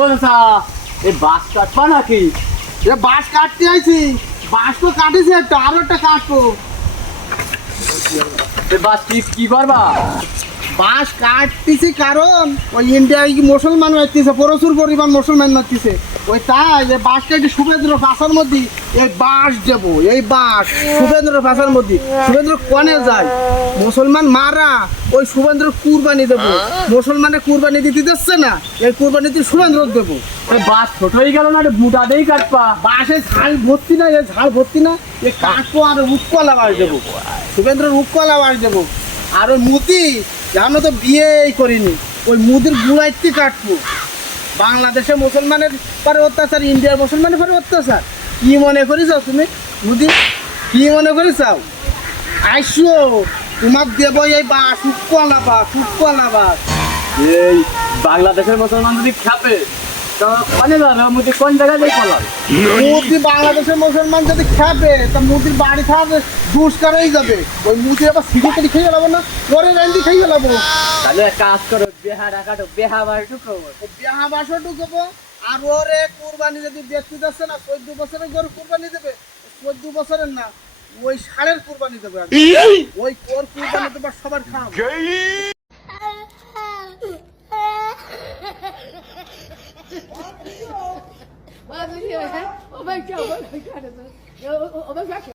ও চাচা এই বাস কাটবা নাকি? এ বাঁশ কাটতে আইছি, বাঁশ তো কাটিছে একটা, আরো একটা কাটবো। এই বাস কি কি করবা? বাঁশ কাটতেছি কারণ ওই ইন্ডিয়ায় কি মুসলমান মারতেছে, প্রচুর পরিমাণ মুসলমান মারতেছে। ওই তাই এই বাঁশ কেটে শুভেন্দ্র ভাষার মধ্যে এই বাঁশ দেবো, এই বাঁশ শুভেন্দ্র ভাষার মধ্যে। শুভেন্দ্র কনে যায় মুসলমান মারা, ওই শুভেন্দ্র কুরবানি দেবো। মুসলমানের কুরবানি দিতে দিচ্ছে না, এই কুরবানি দিয়ে শুভেন্দ্র দেবো। এই বাস ছোট হয়ে গেল না, বুটা দিয়েই কাটবা। বাঁশে ঝাল ভর্তি না, এ ঝাল ভর্তি না, এ কাটবো আর রূপকলা বাস দেবো। শুভেন্দ্র রূপকলা বাস দেবো। আর ওই মুদি আমরা তো বিয়েই করিনি, ওই মুদির গুড়াইতে কাটবো। বাংলাদেশে মুসলমানের পরে অত্যাচার, ইন্ডিয়ার মুসলমানের পরে অত্যাচার। কি মনে করিস তুমি মুদি, কি মনে করিস? আইসো তোমার দেবো এই বাস, শুকলা বাস, শুকলা বাস। এই বাংলাদেশের মুসলমান যদি খাবে তো কোনে যাবে? মুদি কোন জায়গায় যাই বলার? মুদি বাংলাদেশের মুসলমান যদি খাবে তা মুদির বাড়ি খাবে দুষ্কার হয়ে যাবে। ওই মুদি আবার সিঁড়ি করে খেয়ে গেলাবো না, পরে রেন্দি খেয়ে গেলাবো। তাহলে এক কাজ করো, বেহা কাটো, বেহা বার ঢুকো। বিহা বাসও ঢুকবো। আর ওরে কুরবানি যদি দেখতে যাচ্ছে না, 14 বছরের গরু কুরবানি দেবে, 14 বছরের না, ওই ষাঁড়ের কুরবানি দেবে। ওই ওর কুরবানি দেবে, সবার খাওয়াবো। Oh my God. Oh my God. Oh my God.